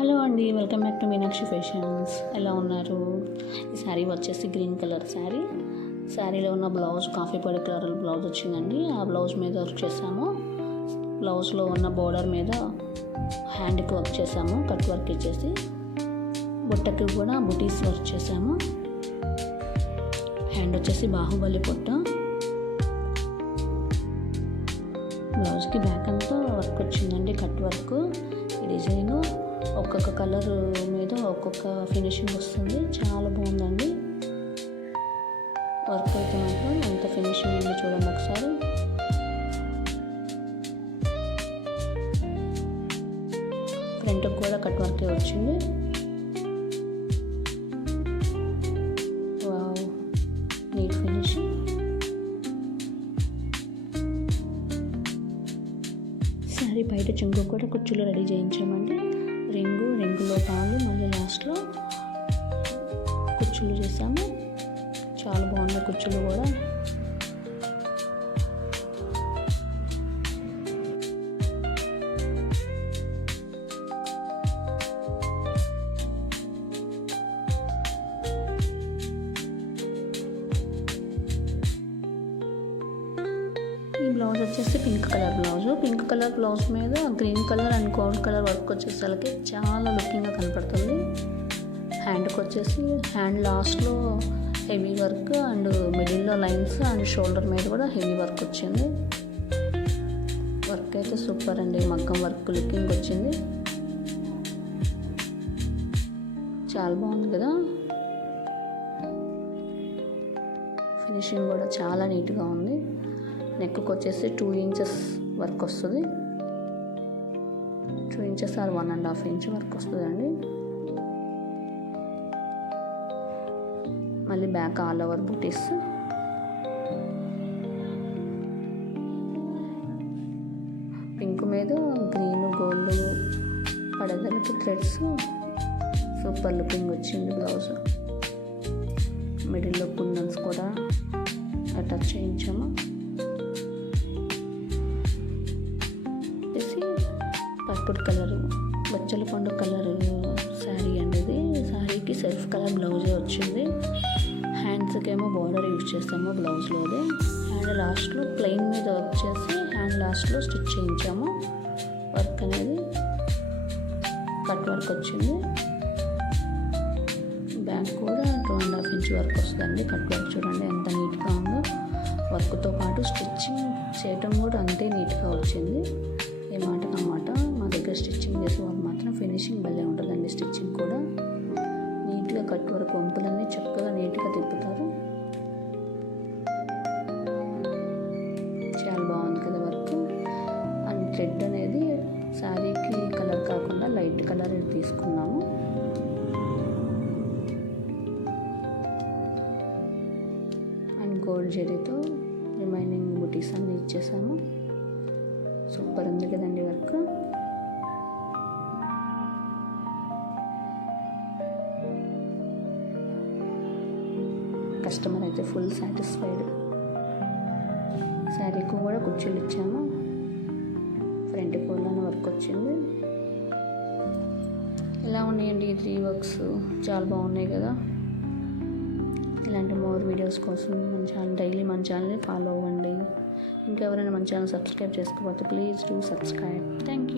Hello అండి, welcome back to Meenakshi fashions. ఎలా ఉన్నారు? ఈ శారీ వచ్చేసి గ్రీన్ కలర్ శారీలో ఉన్న బ్లౌజ్ కాఫీ పొడి కలర్ బ్లౌజ్ వచ్చిందండి. ఆ బ్లౌజ్ మీద వర్క్ చేసాము. బ్లౌజ్లో ఉన్న బోర్డర్ మీద హ్యాండ్కి వర్క్ చేసాము, కట్ వర్క్ ఇచ్చేసి. బుట్టకి కూడా బుటీస్ వర్క్ చేసాము. హ్యాండ్ వచ్చేసి బాహుబలి పొట్ట. బ్లౌజ్కి బ్యాక్ అంతా వర్క్ వచ్చిందండి, కట్ వర్క్. ఈ డిజైను ఒక్కొక్క కలర్ మీద ఒక్కొక్క ఫినిషింగ్ వస్తుంది. చాలా బాగుందండి వర్క్ అయితే మాత్రం. ఎంత ఫినిషింగ్ ఉందో చూడండి ఒకసారి. ఫ్రంట్కి కూడా కట్ వర్కే వచ్చింది. Wow, neat finishing. శారీ బయట చెంగు కూడా కుచ్చులు రెడీ చేయించామండి. రింగులో పాలు, మళ్ళీ లాస్ట్లో కుచ్చులు చేసాము. చాలా బాగున్నాయి కుచ్చులు కూడా. ఈ బ్లౌజ్ వచ్చేసి పింక్ కలర్ బ్లౌజ్ మీద green colour and gold colour work వచ్చేసరికి చాలా లుకింగ్గా కనపడుతుంది. హ్యాండ్కి వచ్చేసి హ్యాండ్ లాస్ట్లో హెవీ వర్క్ అండ్ మిడిల్లో లైన్స్ అండ్ షోల్డర్ మీద కూడా హెవీ వర్క్ వచ్చింది. వర్క్ అయితే సూపర్ అండి, మగ్గం వర్క్ లుకింగ్ వచ్చింది. చాలా బాగుంది కదా. ఫినిషింగ్ కూడా చాలా నీట్గా ఉంది. నెక్కి వచ్చేసి 2 ఇంచెస్ వర్క్ వస్తుంది. 2 ఇంచెస్ ఆర్ 1.5 ఇంచ్ వర్క్ వస్తుందండి. మళ్ళీ back all over booties. Pink మీద గ్రీన్ గోల్డ్ పడగలకి థ్రెడ్స్. సూపర్ లుకింగ్ వచ్చింది బ్లౌజ్. మిడిల్లో కుందన్స్ కూడా అటాచ్ చేయించాము. పర్పుల్ కలరు, బచ్చల పండు కలరు శారీ అండి ఇది. శారీకి సెల్ఫ్ కలర్ బ్లౌజే వచ్చింది. హ్యాండ్స్కి ఏమో బార్డర్ యూజ్ చేస్తాము బ్లౌజ్లోదే. హ్యాండ్ లాస్ట్లో ప్లెయిన్ మీద వర్క్ చేసి హ్యాండ్ లాస్ట్లో స్టిచ్ చేయించాము. వర్క్ అనేది కట్ వర్క్ వచ్చింది. బ్యాక్ కూడా 2.5 ఇంచ్ వర్క్ వస్తుందండి. కట్ వర్క్ చూడండి ఎంత నీట్గా ఉందో. వర్క్తో పాటు స్టిచ్చింగ్ చేయటం కూడా అంతే నీట్గా వచ్చింది. ఏ మాటకు అన్నమాట. మా దగ్గర స్టిచ్చింగ్ చేసే వాళ్ళు మాత్రం ఫినిషింగ్ భలే ఉంటుందండి. స్టిచ్చింగ్ కూడా నీట్గా కట్ వర్క్ వంపులన్నీ చక్కగా నీట్గా తిప్పుతారు. చాలా బాగుంది కదా వర్క్. అండ్ థ్రెడ్ అనేది శారీకి కలర్ కాకుండా లైట్ కలర్ తీసుకున్నాము. అండ్ గోల్డ్ జరీతో రిమైనింగ్ బుటీస్ అన్నీ ఇచ్చేసాము. సూపర్ ఉంది కదండి వర్క్. కస్టమర్ అయితే ఫుల్ సాటిస్ఫైడ్. శారీకి కూడా కుర్చీలు ఇచ్చాము. ఫ్రంట్ పోర్లోనే వర్క్ వచ్చింది. ఇలా ఉన్నాయండి ఈ 3 వర్క్స్. చాలా బాగున్నాయి కదా. ఇలాంటి మోర్ వీడియోస్ కోసం డైలీ మన ఛానల్ని ఫాలో అవ్వండి. ఇంకెవరైనా మన ఛానల్ సబ్స్క్రైబ్ చేసుకోకపోతే please do subscribe. Thank you.